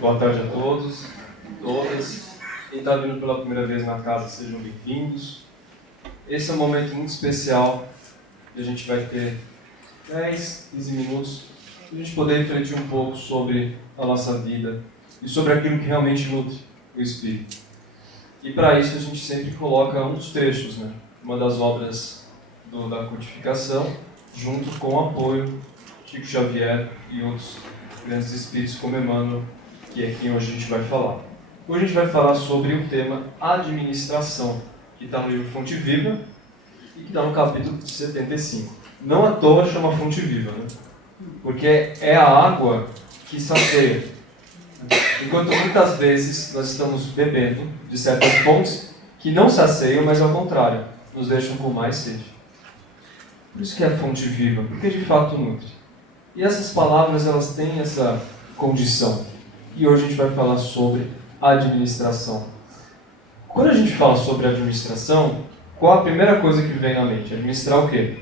Boa tarde a todos, todas. Quem está vindo pela primeira vez na casa, sejam bem-vindos. Esse é um momento muito especial que a gente vai ter 10, 15 minutos para a gente poder refletir um pouco sobre a nossa vida e sobre aquilo que realmente nutre o Espírito. E para isso a gente sempre coloca um dos trechos, uma das obras da codificação, junto com o apoio de Chico Xavier e outros grandes espíritos como Emmanuel, que é quem hoje a gente vai falar. Hoje a gente vai falar sobre o tema administração, que está no livro Fonte Viva e que está no capítulo 75. Não à toa chama Fonte Viva, porque é a água que sacia. Enquanto muitas vezes nós estamos bebendo de certas fontes que não saciam, mas ao contrário, nos deixam com mais sede. Por isso que é a fonte viva, porque de fato nutre. E essas palavras, elas têm essa condição. E hoje a gente vai falar sobre administração. Quando a gente fala sobre administração, qual a primeira coisa que vem na mente? Administrar o quê?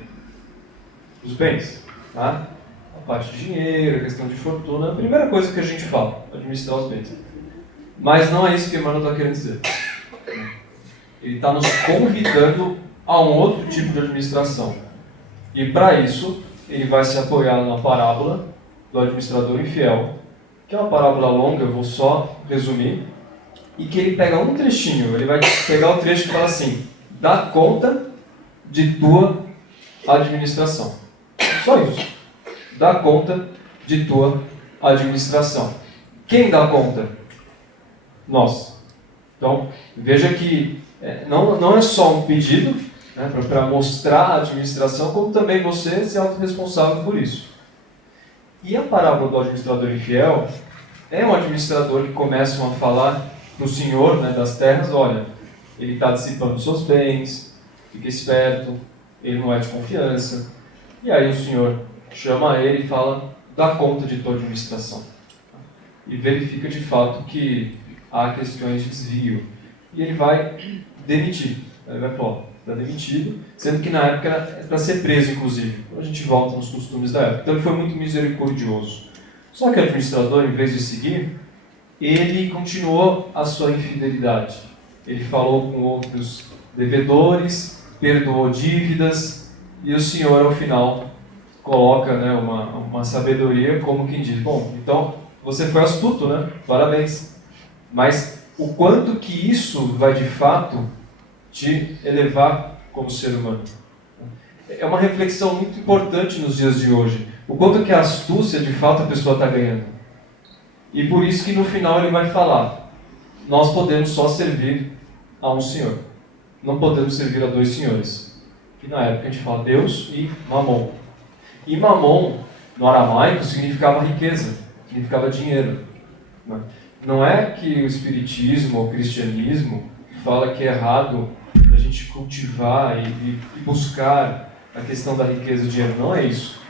Os bens, tá? A parte de dinheiro, a questão de fortuna, a primeira coisa que a gente fala, administrar os bens. Mas não é isso que Emmanuel está querendo dizer. Ele está nos convidando a um outro tipo de administração. E para isso, ele vai se apoiar na parábola do administrador infiel, que é uma parábola longa, eu vou só resumir, e que ele pega um trechinho, ele vai pegar o trecho e fala assim: dá conta de tua administração. Só isso. Dá conta de tua administração. Quem dá conta? Nós. Então, veja que não é só um pedido para mostrar a administração, como também você ser autorresponsável por isso. E a parábola do administrador infiel é um administrador que começam a falar para o senhor das terras: olha, ele está dissipando seus bens, fica esperto, ele não é de confiança. E aí o senhor chama ele e fala: dá conta de tua administração. E verifica de fato que há questões de desvio. E ele vai demitir. Ele vai falar: está demitido, sendo que na época era para ser preso, inclusive. Então a gente volta nos costumes da época. Então ele foi muito misericordioso. Só que o administrador, em vez de seguir, ele continuou a sua infidelidade. Ele falou com outros devedores, perdoou dívidas, e o senhor, ao final, coloca uma sabedoria como quem diz: bom, então você foi astuto, parabéns. Mas o quanto que isso vai de fato te elevar como ser humano? É uma reflexão muito importante nos dias de hoje. O quanto que a astúcia, de fato, a pessoa está ganhando. E por isso que no final ele vai falar: nós podemos só servir a um senhor. Não podemos servir a dois senhores. Que na época a gente fala Deus e Mamon. E Mamon, no aramaico, significava riqueza, significava dinheiro. Não é que o espiritismo ou o cristianismo fala que é errado a gente cultivar e buscar a questão da riqueza e do dinheiro. Não é isso.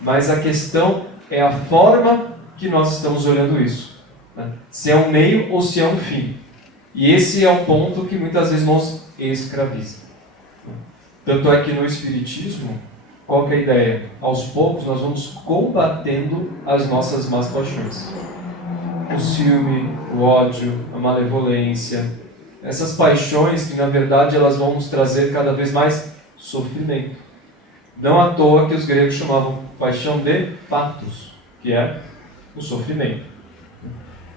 Mas a questão é a forma que nós estamos olhando isso. Se é um meio ou se é um fim. E esse é o ponto que muitas vezes nos escraviza. Tanto é que no espiritismo, qual que é a ideia? Aos poucos nós vamos combatendo as nossas más paixões. O ciúme, o ódio, a malevolência, essas paixões que na verdade elas vão nos trazer cada vez mais sofrimento. Não à toa que os gregos chamavam paixão de patos, que é o sofrimento.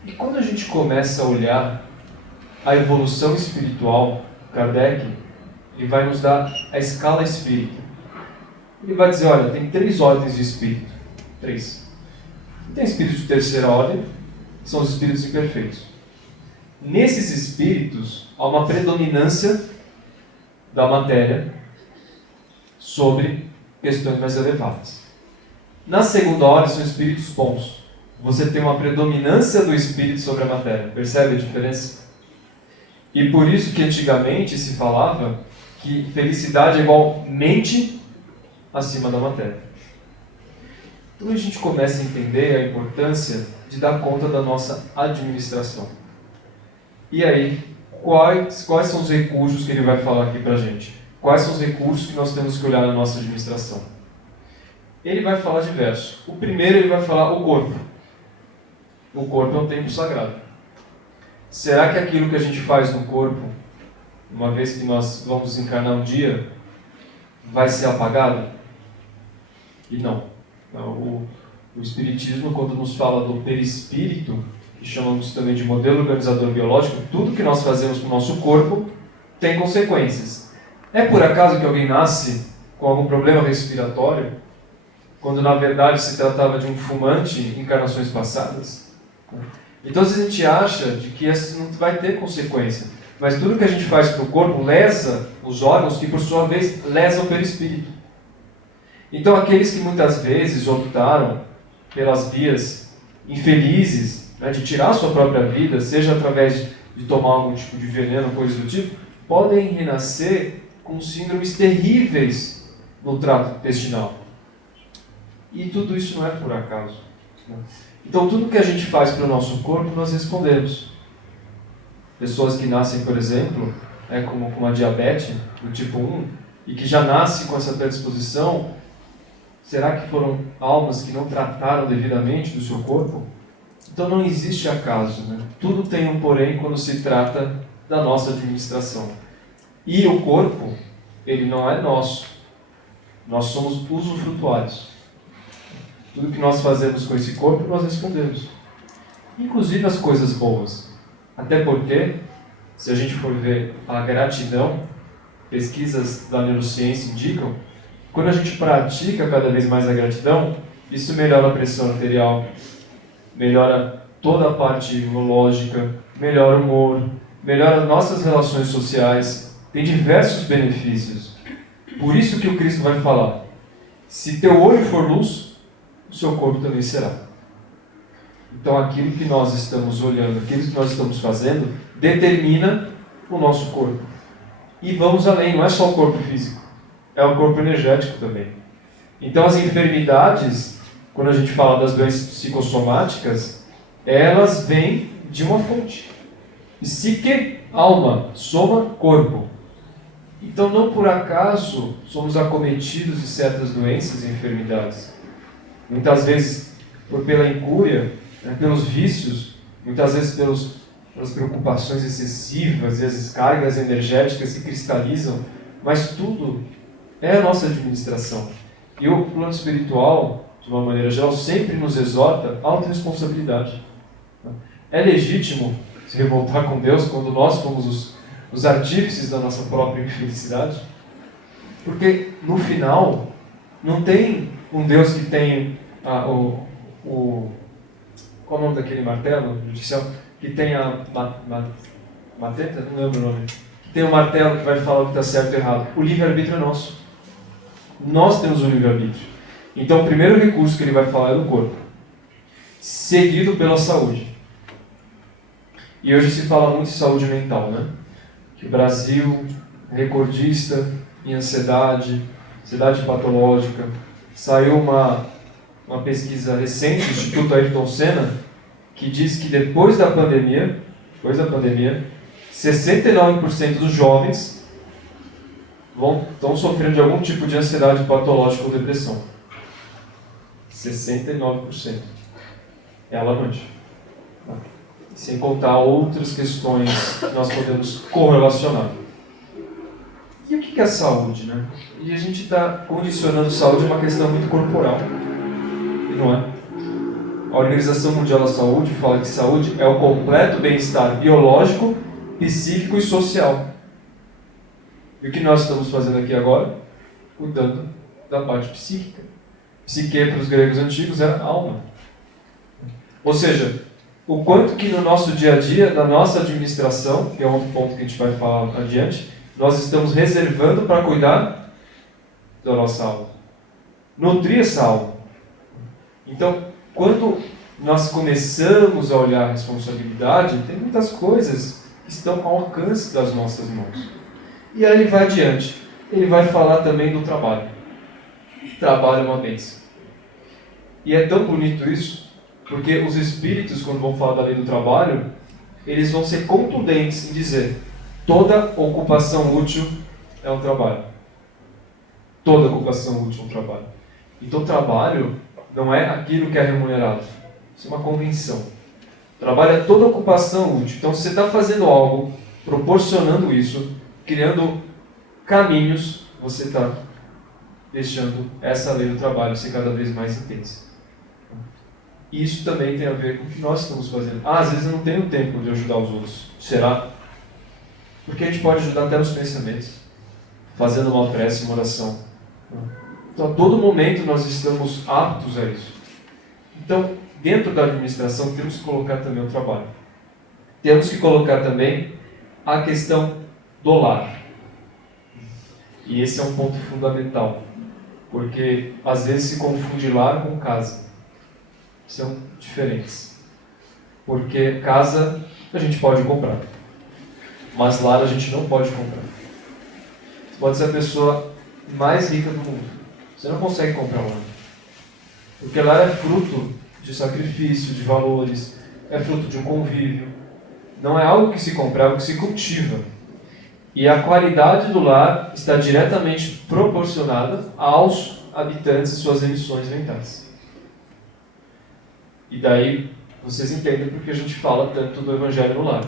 E quando a gente começa a olhar a evolução espiritual, Kardec, ele vai nos dar a escala espírita. Ele vai dizer: olha, tem 3 ordens de espírito. 3. Tem espíritos de terceira ordem, que são os espíritos imperfeitos. Nesses espíritos, há uma predominância da matéria sobre questões mais elevadas. Na segunda ordem, são espíritos bons. Você tem uma predominância do espírito sobre a matéria. Percebe a diferença? E por isso que antigamente se falava que felicidade é igual mente acima da matéria. Então a gente começa a entender a importância de dar conta da nossa administração. E aí, quais são os recursos que ele vai falar aqui para a gente? Quais são os recursos que nós temos que olhar na nossa administração? Ele vai falar diversos. O primeiro, ele vai falar o corpo. o corpo é um templo sagrado. Será que aquilo que a gente faz no corpo, uma vez que nós vamos encarnar um dia, vai ser apagado? E não. O Espiritismo, quando nos fala do perispírito, que chamamos também de modelo organizador biológico, tudo que nós fazemos com o nosso corpo tem consequências. É por acaso que alguém nasce com algum problema respiratório, quando na verdade se tratava de um fumante em encarnações passadas? Então a gente acha de que isso não vai ter consequência, mas tudo que a gente faz para o corpo lesa os órgãos, que por sua vez lesam o perispírito. Então aqueles que muitas vezes optaram pelas vias infelizes, né, de tirar a sua própria vida, seja através de tomar algum tipo de veneno, coisas do tipo, podem renascer com síndromes terríveis no trato intestinal. E tudo isso não é por acaso. Né? Então tudo que a gente faz para o nosso corpo, nós respondemos. Pessoas que nascem, por exemplo, com uma diabetes do tipo 1, e que já nascem com essa predisposição, será que foram almas que não trataram devidamente do seu corpo? Então não existe acaso, né? Tudo tem um porém quando se trata da nossa administração. E o corpo, ele não é nosso. Nós somos usufrutuários. Tudo que nós fazemos com esse corpo, nós respondemos. Inclusive as coisas boas. Até porque, se a gente for ver a gratidão, pesquisas da neurociência indicam, quando a gente pratica cada vez mais a gratidão, isso melhora a pressão arterial, melhora toda a parte imunológica, melhora o humor, melhora as nossas relações sociais, tem diversos benefícios. Por isso que o Cristo vai falar, se teu olho for luz, o seu corpo também será. Então aquilo que nós estamos olhando, aquilo que nós estamos fazendo, determina o nosso corpo. E vamos além, não é só o corpo físico, é o corpo energético também. Então as enfermidades, quando a gente fala das doenças psicossomáticas, elas vêm de uma fonte. Psique, alma, soma, corpo. Então não por acaso somos acometidos de certas doenças e enfermidades. Muitas vezes pela incúria, né, pelos vícios, muitas vezes pelas preocupações excessivas e as descargas energéticas que cristalizam, mas tudo é a nossa administração. E o plano espiritual, de uma maneira geral, sempre nos exorta à autorresponsabilidade. É legítimo se revoltar com Deus quando nós fomos os artífices da nossa própria infelicidade? Porque, no final, não tem um Deus que tem qual é o nome daquele martelo judicial? Que tem a mateta? Não lembro o nome. Que tem o martelo que vai falar o que está certo e errado. O livre-arbítrio é nosso. Nós temos o livre-arbítrio. Então, o primeiro recurso que ele vai falar é do corpo, seguido pela saúde. E hoje se fala muito de saúde mental, né? Que o Brasil é recordista em ansiedade patológica. Saiu uma pesquisa recente do Instituto Ayrton Senna que diz que depois da pandemia, 69% dos jovens estão sofrendo de algum tipo de ansiedade patológica ou depressão. 69%. É alarmante. Sem contar outras questões que nós podemos correlacionar. E o que é saúde, né? E a gente está condicionando saúde a uma questão muito corporal. E não é? A Organização Mundial da Saúde fala que saúde é o completo bem-estar biológico, psíquico e social. E o que nós estamos fazendo aqui agora? Cuidando da parte psíquica. Psique, para os gregos antigos, era alma. Ou seja, o quanto que no nosso dia a dia, na nossa administração, que é outro ponto que a gente vai falar adiante, nós estamos reservando para cuidar da nossa alma. Nutrir essa alma. Então, quando nós começamos a olhar a responsabilidade, tem muitas coisas que estão ao alcance das nossas mãos. E aí ele vai adiante. Ele vai falar também do trabalho. Trabalho é uma bênção. E é tão bonito isso, porque os espíritos, quando vão falar da lei do trabalho, eles vão ser contundentes em dizer: toda ocupação útil é um trabalho. Toda ocupação útil é um trabalho. Então, trabalho não é aquilo que é remunerado. Isso é uma convenção. Trabalho é toda ocupação útil. Então, se você está fazendo algo, proporcionando isso, criando caminhos, você está deixando essa lei do trabalho ser cada vez mais intensa. E isso também tem a ver com o que nós estamos fazendo. Às vezes eu não tenho tempo de ajudar os outros. Será? Porque a gente pode ajudar até nos pensamentos, fazendo uma prece, uma oração. Então, a todo momento nós estamos aptos a isso. Então, dentro da administração, temos que colocar também o trabalho. Temos que colocar também a questão do lar. E esse é um ponto fundamental, porque às vezes se confunde lar com casa. São diferentes. Porque casa a gente pode comprar, mas lar a gente não pode comprar. Você pode ser a pessoa mais rica do mundo, você não consegue comprar lar. Porque lar é fruto de sacrifício, de valores, é fruto de um convívio. Não é algo que se compra, é algo que se cultiva. E a qualidade do lar está diretamente proporcionada aos habitantes e suas emissões mentais. E daí vocês entendem porque a gente fala tanto do Evangelho no lar.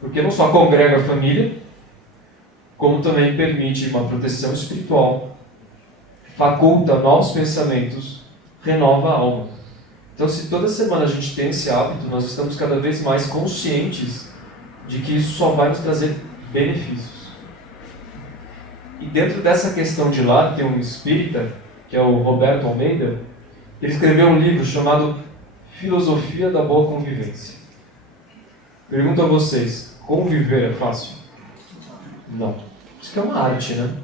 Porque não só congrega a família, como também permite uma proteção espiritual, faculta novos pensamentos, renova a alma. Então, se toda semana a gente tem esse hábito, nós estamos cada vez mais conscientes de que isso só vai nos trazer benefícios. E dentro dessa questão de lar, tem um espírita, que é o Roberto Almeida, ele escreveu um livro chamado Filosofia da Boa Convivência. Pergunto a vocês, conviver é fácil? Não. Isso que é uma arte, né?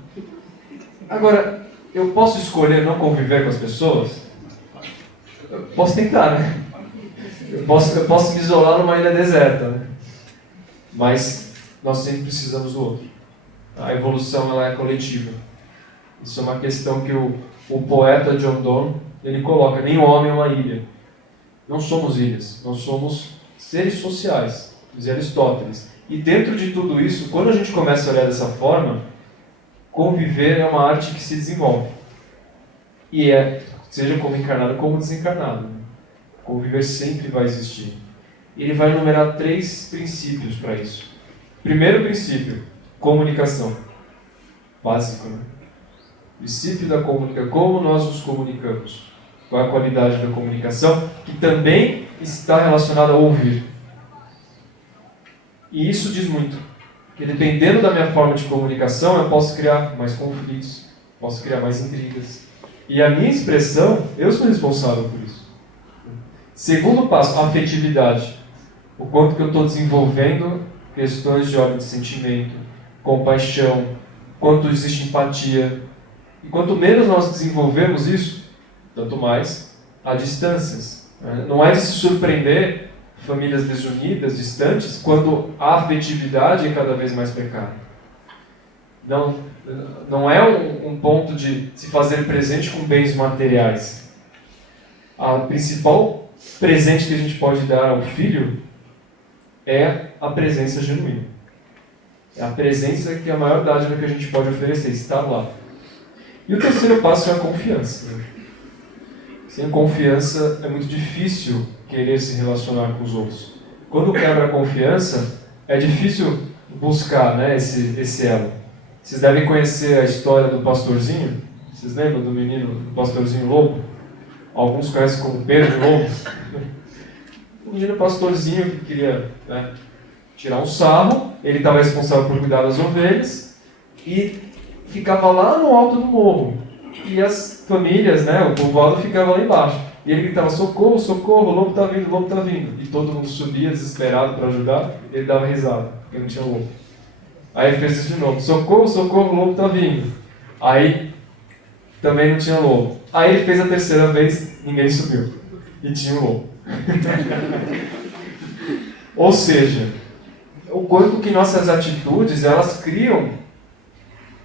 Agora, eu posso escolher não conviver com as pessoas? Eu posso tentar, né? Eu posso me isolar numa ilha deserta, né? Mas nós sempre precisamos do outro. A evolução ela é coletiva. Isso é uma questão que o poeta John Donne ele coloca: nenhum homem é uma ilha. Não somos ilhas, nós somos seres sociais, diz Aristóteles. E dentro de tudo isso, quando a gente começa a olhar dessa forma, conviver é uma arte que se desenvolve. E seja como encarnado como desencarnado. Conviver sempre vai existir. Ele vai enumerar 3 princípios para isso. Primeiro princípio, comunicação. Básico, né? Princípio da comunicação. Como nós nos comunicamos? Qual é a qualidade da comunicação? Que também está relacionada a ouvir. E isso diz muito. Porque dependendo da minha forma de comunicação, eu posso criar mais conflitos, posso criar mais intrigas. E a minha expressão, eu sou responsável por isso. Segundo passo, afetividade. O quanto que eu estou desenvolvendo questões de ordem de sentimento, compaixão, quanto existe empatia. E quanto menos nós desenvolvemos isso, tanto mais há distâncias. Não é de se surpreender famílias desunidas, distantes, quando a afetividade é cada vez mais precária. Não é um ponto de se fazer presente com bens materiais. O principal presente que a gente pode dar ao filho é a presença genuína. É a presença que é a maior dádiva que a gente pode oferecer, estar lá. E o terceiro passo é a confiança. Sem confiança é muito difícil querer se relacionar com os outros. Quando quebra a confiança, é difícil buscar, né, esse elo. Vocês devem conhecer a história do pastorzinho. Vocês lembram do menino, do pastorzinho lobo? Alguns conhecem como Pedro Lobo. O menino pastorzinho que queria, né, tirar um sarro, ele estava responsável por cuidar das ovelhas e ficava lá no alto do morro. E as famílias, né, o povoado ficava lá embaixo. E ele gritava: socorro, socorro, o lobo está vindo, o lobo está vindo. E todo mundo subia desesperado para ajudar, e ele dava risada, porque não tinha lobo. Aí ele fez isso de novo: socorro, socorro, o lobo está vindo. Aí também não tinha lobo. Aí ele fez a terceira vez, ninguém subiu. E tinha um lobo. Ou seja, o quanto que nossas atitudes, elas criam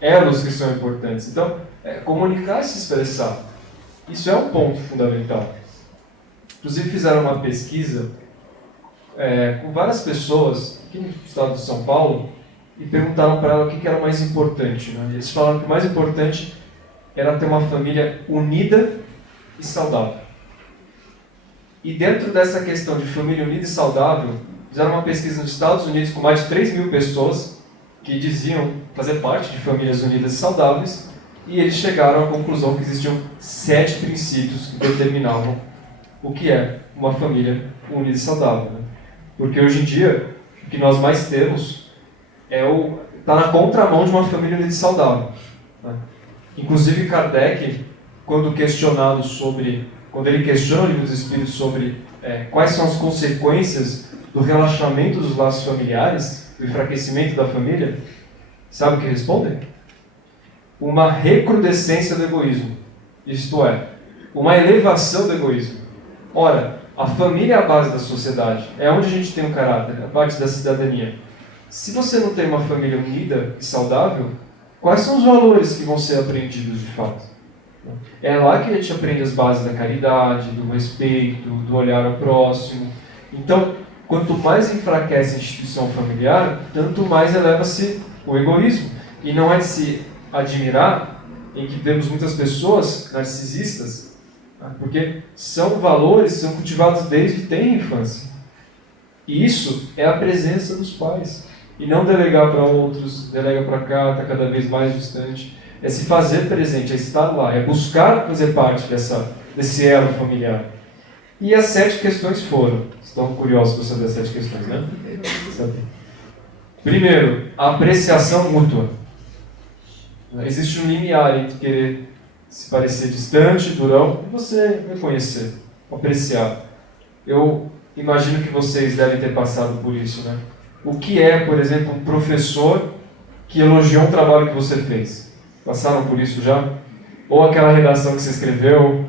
elos que são importantes. Então, comunicar e se expressar. Isso é um ponto fundamental. Inclusive fizeram uma pesquisa com várias pessoas aqui no estado de São Paulo e perguntaram para ela o que era mais importante. Né? Eles falaram que o mais importante era ter uma família unida e saudável. E dentro dessa questão de família unida e saudável, fizeram uma pesquisa nos Estados Unidos com mais de 3.000 pessoas que diziam fazer parte de famílias unidas e saudáveis, e eles chegaram à conclusão que existiam 7 princípios que determinavam o que é uma família unida e saudável. Né? Porque hoje em dia, o que nós mais temos está na contramão de uma família unida e saudável. Né? Inclusive Kardec, quando ele questiona o Livro dos Espíritos sobre quais são as consequências do relaxamento dos laços familiares, do enfraquecimento da família, sabe o que respondem? Uma recrudescência do egoísmo, isto é, uma elevação do egoísmo. Ora, a família é a base da sociedade, é onde a gente tem um caráter, a parte da cidadania. Se você não tem uma família unida e saudável, quais são os valores que vão ser aprendidos de fato? É lá que a gente aprende as bases da caridade, do respeito, do olhar ao próximo. Então, quanto mais enfraquece a instituição familiar, tanto mais eleva-se o egoísmo. E não é de se admirar em que temos muitas pessoas narcisistas, porque são valores, são cultivados desde tenra infância. E isso é a presença dos pais. E não delegar para outros, delega para cá, está cada vez mais distante. É se fazer presente, é estar lá, é buscar fazer parte desse elo familiar. E as 7 questões foram. Estão curiosos para saber as 7 questões, né? Primeiro, a apreciação mútua. Existe um limiar entre querer se parecer distante, durão, e você reconhecer, apreciar. Eu imagino que vocês devem ter passado por isso, né? O que é, por exemplo, um professor que elogiou um trabalho que você fez? Passaram por isso já? Ou aquela redação que você escreveu,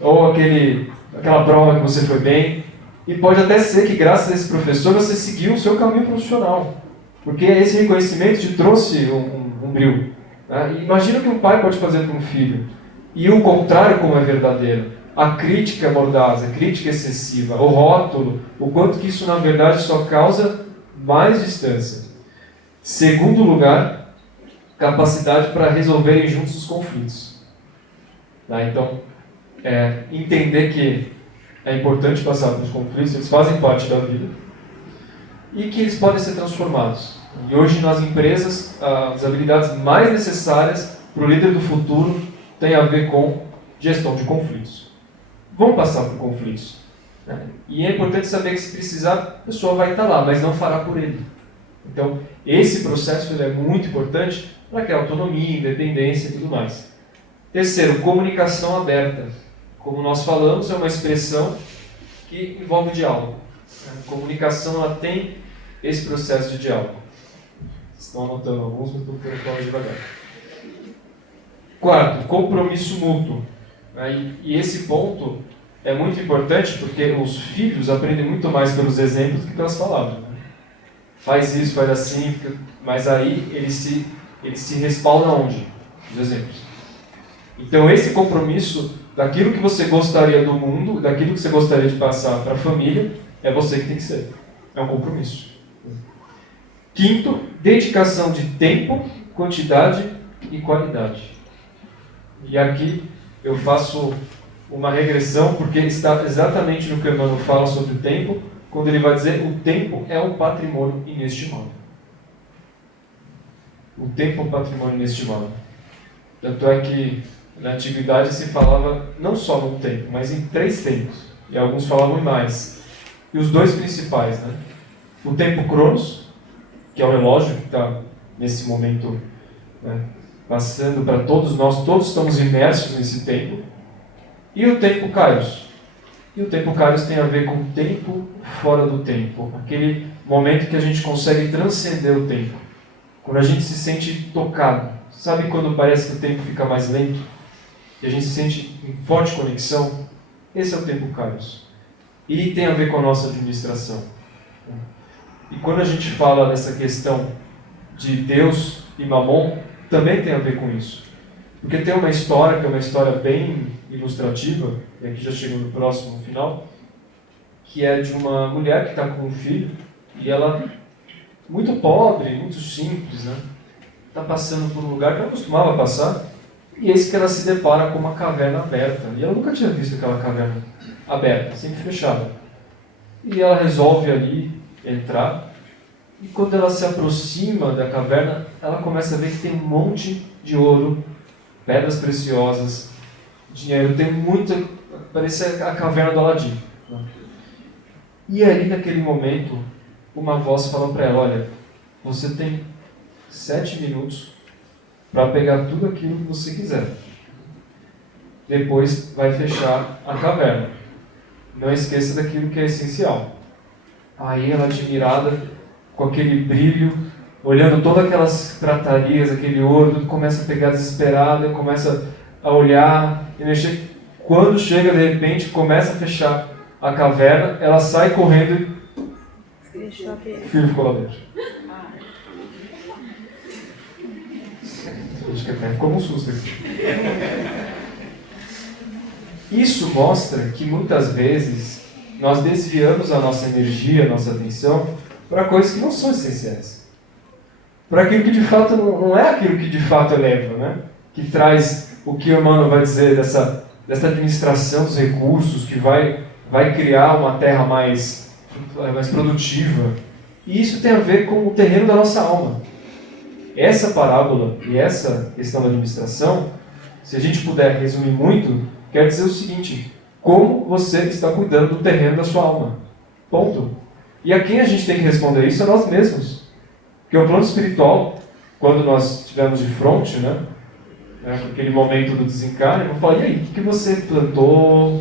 ou aquela prova que você foi bem. E pode até ser que, graças a esse professor, você seguiu o seu caminho profissional. Porque esse reconhecimento te trouxe um brilho. Né? E imagina o que um pai pode fazer para um filho. E o contrário, como é verdadeiro. A crítica mordaz, a crítica excessiva, o rótulo, o quanto que isso, na verdade, só causa mais distância. Segundo lugar, capacidade para resolverem juntos os conflitos. Tá? Então, entender que é importante passar pelos conflitos, eles fazem parte da vida, e que eles podem ser transformados. E hoje, nas empresas, as habilidades mais necessárias para o líder do futuro têm a ver com gestão de conflitos. Vão passar por conflitos. Né? E é importante saber que, se precisar, a pessoa vai estar lá, mas não fará por ele. Então, esse processo ele é muito importante para criar autonomia, independência e tudo mais. Terceiro, comunicação aberta. Como nós falamos, é uma expressão que envolve diálogo. A comunicação ela tem esse processo de diálogo. Estão anotando alguns, mas estou querendo falar devagar. Quarto, compromisso mútuo. E esse ponto é muito importante porque os filhos aprendem muito mais pelos exemplos do que pelas palavras. Faz isso, faz assim, mas aí eles se respaldam onde? Nos exemplos. Então esse compromisso daquilo que você gostaria do mundo, daquilo que você gostaria de passar para a família, é você que tem que ser. É um compromisso. Quinto, dedicação de tempo, quantidade e qualidade. E aqui eu faço uma regressão, porque está exatamente no que o Emmanuel fala sobre o tempo, quando ele vai dizer o tempo é um patrimônio inestimável. O tempo é um patrimônio inestimável. Tanto é que na antiguidade se falava não só no tempo, mas em 3 tempos. E alguns falavam em mais. E os 2 principais, né? O tempo cronos, que é o relógio que está nesse momento, né, passando para todos nós, todos estamos imersos nesse tempo. E o tempo kairos. E o tempo kairos tem a ver com o tempo fora do tempo. Aquele momento que a gente consegue transcender o tempo. Quando a gente se sente tocado. Sabe quando parece que o tempo fica mais lento? E a gente se sente em forte conexão? Esse é o tempo kairos. E tem a ver com a nossa administração. E quando a gente fala dessa questão de Deus e Mamon, também tem a ver com isso. Porque tem uma história, que é uma história bem ilustrativa, e aqui já chegou no próximo, no final, que é de uma mulher que está com um filho, e ela, muito pobre, muito simples, né? Está passando por um lugar que ela costumava passar, e eis que ela se depara com uma caverna aberta. E ela nunca tinha visto aquela caverna. aberta, sempre fechada. E ela resolve ali entrar. E quando ela se aproxima da caverna, ela começa a ver que tem um monte de ouro, pedras preciosas, dinheiro, tem muita... Parece a caverna do Aladim. E ali, naquele momento, uma voz fala para ela, olha, você tem 7 minutos para pegar tudo aquilo que você quiser. Depois vai fechar a caverna. Não esqueça daquilo que é essencial. Aí ela, admirada, com aquele brilho, olhando todas aquelas pratarias, aquele ouro, tudo começa a pegar desesperada, começa a olhar e mexer. Quando chega, de repente, começa a fechar a caverna, ela sai correndo e o filho ficou lá dentro. Acho que até ficou um susto aqui. Isso mostra que muitas vezes nós desviamos a nossa energia, a nossa atenção para coisas que não são essenciais. Para aquilo que de fato não é aquilo que de fato eleva, né? Que traz o que o Emmanuel vai dizer dessa administração dos recursos, que vai criar uma terra mais produtiva. E isso tem a ver com o terreno da nossa alma. Essa parábola e essa questão da administração, se a gente puder resumir muito, quer dizer o seguinte: como você está cuidando do terreno da sua alma. Ponto. E a quem a gente tem que responder isso é nós mesmos. Porque o plano espiritual, quando nós estivermos de frente, né, aquele momento do desencarne, eu vou falar, e aí, o que você plantou,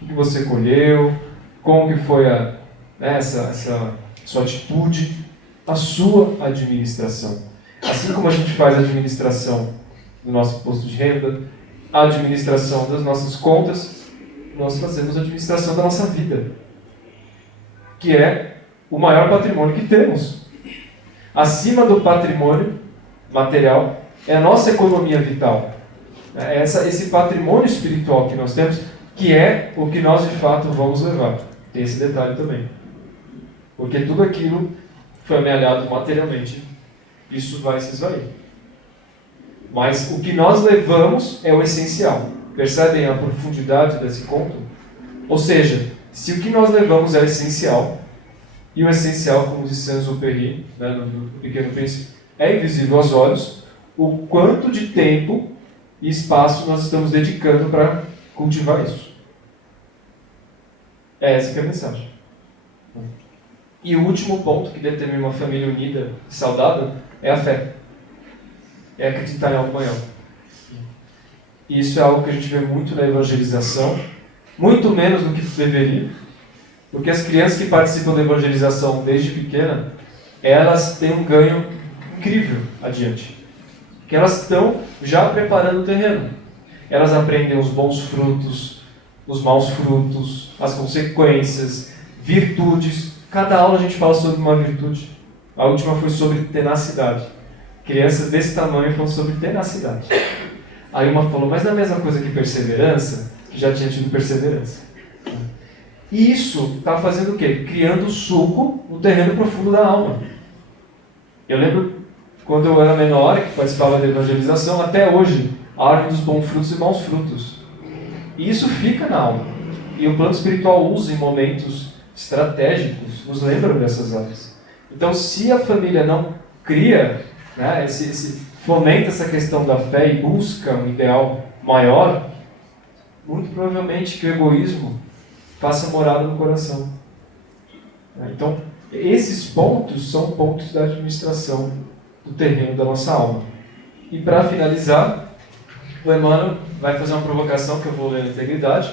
o que você colheu, como que foi essa sua atitude, a sua administração. Assim como a gente faz a administração do nosso imposto de renda, a administração das nossas contas, nós fazemos a administração da nossa vida, que é o maior patrimônio que temos. Acima do patrimônio material é a nossa economia vital. Esse patrimônio espiritual que nós temos, que é o que nós de fato vamos levar. Tem esse detalhe também. Porque tudo aquilo foi amealhado materialmente. Isso vai se esvair. Mas o que nós levamos é o essencial. Percebem a profundidade desse conto? Ou seja, se o que nós levamos é o essencial, e o essencial, como disse Saint-Exupéry, no Pequeno Príncipe, é invisível aos olhos, o quanto de tempo e espaço nós estamos dedicando para cultivar isso. Essa que é a mensagem. E o último ponto que determina uma família unida e saudável é a fé. É acreditar em algo maior. E isso é algo que a gente vê muito na evangelização, muito menos do que deveria, porque as crianças que participam da evangelização desde pequena, elas têm um ganho incrível adiante. Porque elas estão já preparando o terreno. Elas aprendem os bons frutos, os maus frutos, as consequências, virtudes. Cada aula a gente fala sobre uma virtude. A última foi sobre tenacidade. Crianças desse tamanho falam sobre tenacidade. Aí uma falou, mas não é a mesma coisa que perseverança? Que já tinha tido perseverança. E isso está fazendo o quê? Criando suco no terreno profundo da alma. Eu lembro, quando eu era menor, que participava da evangelização, até hoje, a árvore dos bons frutos e maus frutos. E isso fica na alma. E o plano espiritual usa em momentos estratégicos, nos lembram dessas áreas. Então, se a família não cria, né, fomenta essa questão da fé e busca um ideal maior, muito provavelmente que o egoísmo faça morada no coração. Então, esses pontos são pontos da administração do terreno da nossa alma. E para finalizar, o Emmanuel vai fazer uma provocação que eu vou ler na integridade,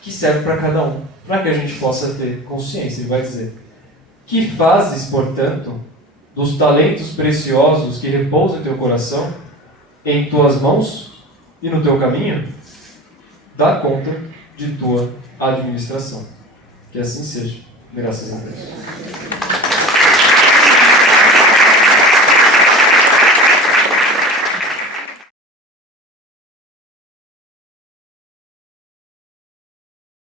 que serve para cada um, para que a gente possa ter consciência. Ele vai dizer: que fazes, portanto, dos talentos preciosos que repousam em teu coração, em tuas mãos e no teu caminho? Dá conta de tua administração. Que assim seja. Graças a Deus.